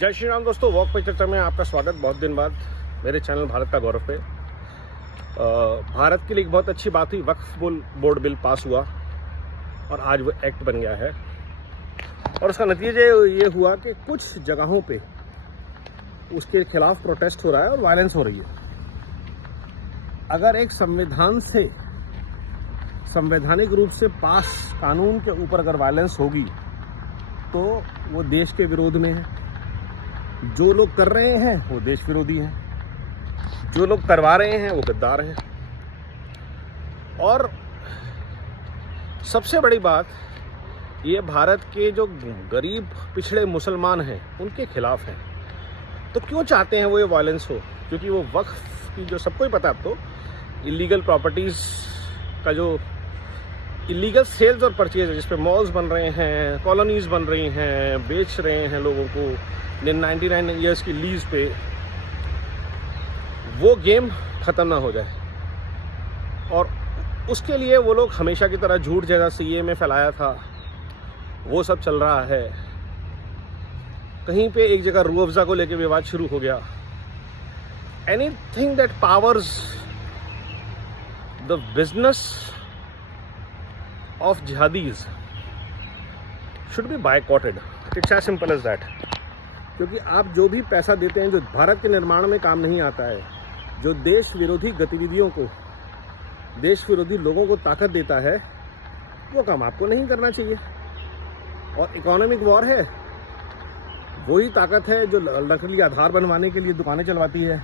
जय श्री राम दोस्तों, वॉक पे चर्चा में आपका स्वागत। बहुत दिन बाद मेरे चैनल भारत का गौरव पे भारत के लिए एक बहुत अच्छी बात हुई। वक्फ बोर्ड बिल पास हुआ और आज वो एक्ट बन गया है और उसका नतीजा ये हुआ कि कुछ जगहों पे उसके खिलाफ प्रोटेस्ट हो रहा है और वायलेंस हो रही है। अगर एक संवैधानिक रूप से पास कानून के ऊपर अगर वायलेंस होगी तो वो देश के विरोध में है। जो लोग कर रहे हैं वो देश विरोधी हैं, जो लोग करवा रहे हैं वो गद्दार हैं। और सबसे बड़ी बात ये भारत के जो गरीब पिछड़े मुसलमान हैं उनके खिलाफ है। तो क्यों चाहते हैं वो ये वायलेंस हो? क्योंकि वो वक्फ की जो सबको ही पता है अब तो इलीगल प्रॉपर्टीज़ का जो इलीगल सेल्स और परचेज है, जिस पे मॉल्स बन रहे हैं, कॉलोनीज बन रही हैं, बेच रहे हैं लोगों को 99 ईयर्स की लीज पे, वो गेम ख़त्म ना हो जाए। और उसके लिए वो लोग हमेशा की तरह झूठ जैसा सीए में फैलाया था वो सब चल रहा है। कहीं पे एक जगह रूह अफ़ज़ा को लेकर विवाद शुरू हो गया। Anything that powers the business of jihadis should be boycotted. It's as simple as that. क्योंकि आप जो भी पैसा देते हैं जो भारत के निर्माण में काम नहीं आता है, जो देश विरोधी गतिविधियों को, देश विरोधी लोगों को ताकत देता है, वो काम आपको नहीं करना चाहिए। और इकोनॉमिक वॉर है, वही ताकत है जो नकली आधार बनवाने के लिए दुकानें चलवाती है,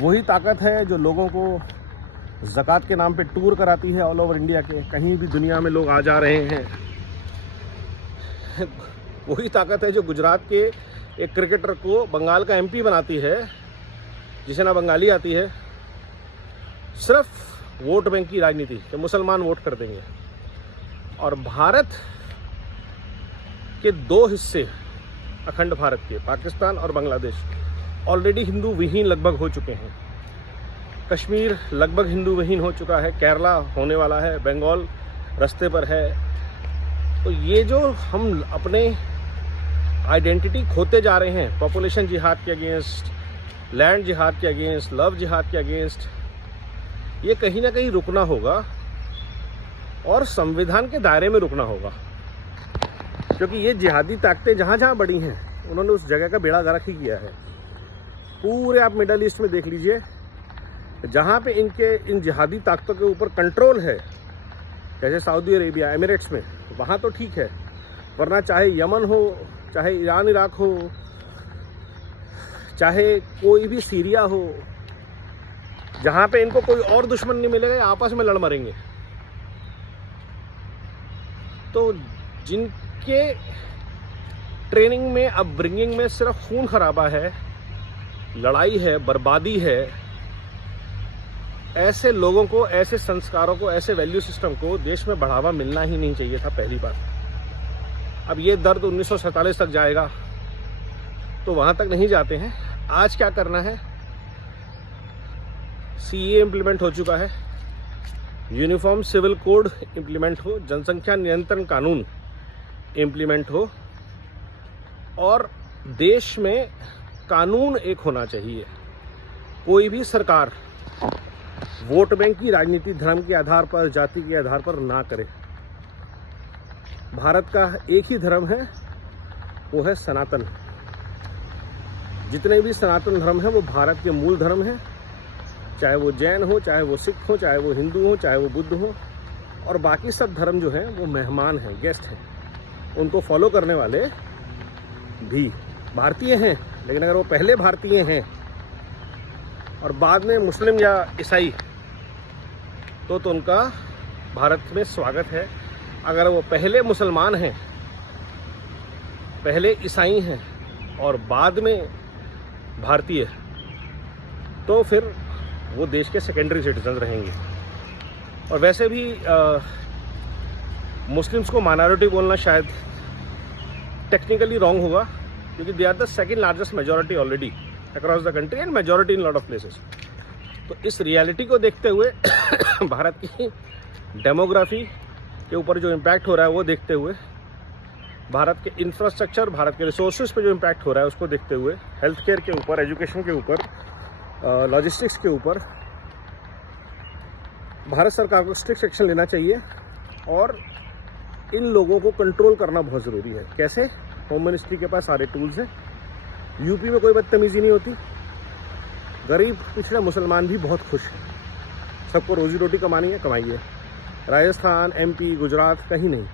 वही ताकत है जो लोगों को ज़कात के नाम पे टूर कराती है ऑल ओवर इंडिया के, कहीं भी दुनिया में लोग आ जा रहे हैं। वही ताकत है जो गुजरात के एक क्रिकेटर को बंगाल का एमपी बनाती है, जिसे ना बंगाली आती है, सिर्फ वोट बैंक की राजनीति कि मुसलमान वोट कर देंगे। और भारत के दो हिस्से अखंड भारत के, पाकिस्तान और बांग्लादेश, ऑलरेडी हिंदू विहीन लगभग हो चुके हैं। कश्मीर लगभग हिंदू विहीन हो चुका है, केरला होने वाला है, बंगाल रास्ते पर है। तो ये जो हम अपने आइडेंटिटी खोते जा रहे हैं, पॉपुलेशन जिहाद के अगेंस्ट, लैंड जिहाद के अगेंस्ट, लव जिहाद के अगेंस्ट, ये कहीं ना कहीं रुकना होगा और संविधान के दायरे में रुकना होगा। क्योंकि ये जिहादी ताकतें जहाँ जहाँ बढ़ी हैं उन्होंने उस जगह का बेड़ा गर्क ही किया है। पूरे आप मिडल ईस्ट में देख लीजिए, जहाँ पे इन जिहादी ताकतों के ऊपर कंट्रोल है, जैसे सऊदी अरेबिया, एमिरेट्स में, वहाँ तो ठीक है, वरना चाहे यमन हो, चाहे ईरान इराक हो, चाहे कोई भी सीरिया हो, जहाँ पे इनको कोई और दुश्मन नहीं मिलेगा, आपस में लड़ मरेंगे। तो जिनके ट्रेनिंग में, अपब्रिंगिंग में सिर्फ खून खराबा है, लड़ाई है, बर्बादी है, ऐसे लोगों को, ऐसे संस्कारों को, ऐसे वैल्यू सिस्टम को देश में बढ़ावा मिलना ही नहीं चाहिए था पहली बार। अब ये दर्द 1947 तक जाएगा, तो वहाँ तक नहीं जाते हैं। आज क्या करना है? सीए इम्प्लीमेंट हो चुका है, यूनिफॉर्म सिविल कोड इम्प्लीमेंट हो, जनसंख्या नियंत्रण कानून इम्प्लीमेंट हो, और देश में कानून एक होना चाहिए। कोई भी सरकार वोट बैंक की राजनीति धर्म के आधार पर, जाति के आधार पर ना करे। भारत का एक ही धर्म है, वो है सनातन। जितने भी सनातन धर्म हैं वो भारत के मूल धर्म हैं, चाहे वो जैन हो, चाहे वो सिख हो, चाहे वो हिंदू हो, चाहे वो बुद्ध हो। और बाकी सब धर्म जो हैं वो मेहमान हैं, गेस्ट हैं, उनको फॉलो करने वाले भी भारतीय हैं। लेकिन अगर वो पहले भारतीय हैं और बाद में मुस्लिम या ईसाई, तो उनका भारत में स्वागत है। अगर वो पहले मुसलमान हैं, पहले ईसाई हैं और बाद में भारतीय, तो फिर वो देश के सेकेंडरी सिटीजन रहेंगे। और वैसे भी मुस्लिम्स को माइनॉरिटी बोलना शायद टेक्निकली रॉन्ग होगा, क्योंकि they are the second largest majority already across the country and majority in lot of places. तो इस रियलिटी को देखते हुए भारत की डेमोग्राफी के ऊपर जो इम्पैक्ट हो रहा है वो देखते हुए भारत के इंफ्रास्ट्रक्चर, भारत के रिसोर्सेज पे जो इम्पैक्ट हो रहा है उसको देखते हुए हेल्थ केयर के ऊपर, एजुकेशन के ऊपर, लॉजिस्टिक्स के ऊपर भारत सरकार को स्ट्रिक्ट एक्शन लेना चाहिए और इन लोगों को कंट्रोल करना बहुत ज़रूरी है। कैसे? होम मिनिस्ट्री के पास सारे टूल्स हैं। यूपी में कोई बदतमीजी नहीं होती, गरीब पिछड़ा मुसलमान भी बहुत खुश हैं, सबको रोजी रोटी कमानी है, कमाइए। राजस्थान, एमपी, गुजरात कहीं नहीं,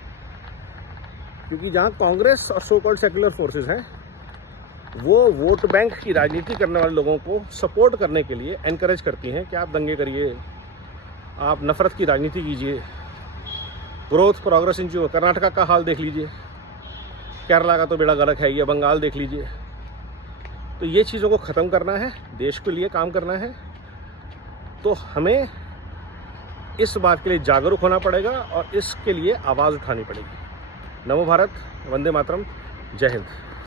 क्योंकि जहाँ कांग्रेस और सो कॉल्ड सेक्युलर फोर्सेस हैं वो वोट बैंक की राजनीति करने वाले लोगों को सपोर्ट करने के लिए एनकरेज करती हैं कि आप दंगे करिए, आप नफरत की राजनीति कीजिए, ग्रोथ प्रोग्रेस इन चीज़ों। कर्नाटका का हाल देख लीजिए, केरला का तो बेड़ा गर्क है, ये बंगाल देख लीजिए। तो ये चीज़ों को ख़त्म करना है, देश के लिए काम करना है, तो हमें इस बात के लिए जागरूक होना पड़ेगा और इसके लिए आवाज़ उठानी पड़ेगी। नमो भारत, वंदे मातरम, जय हिंद।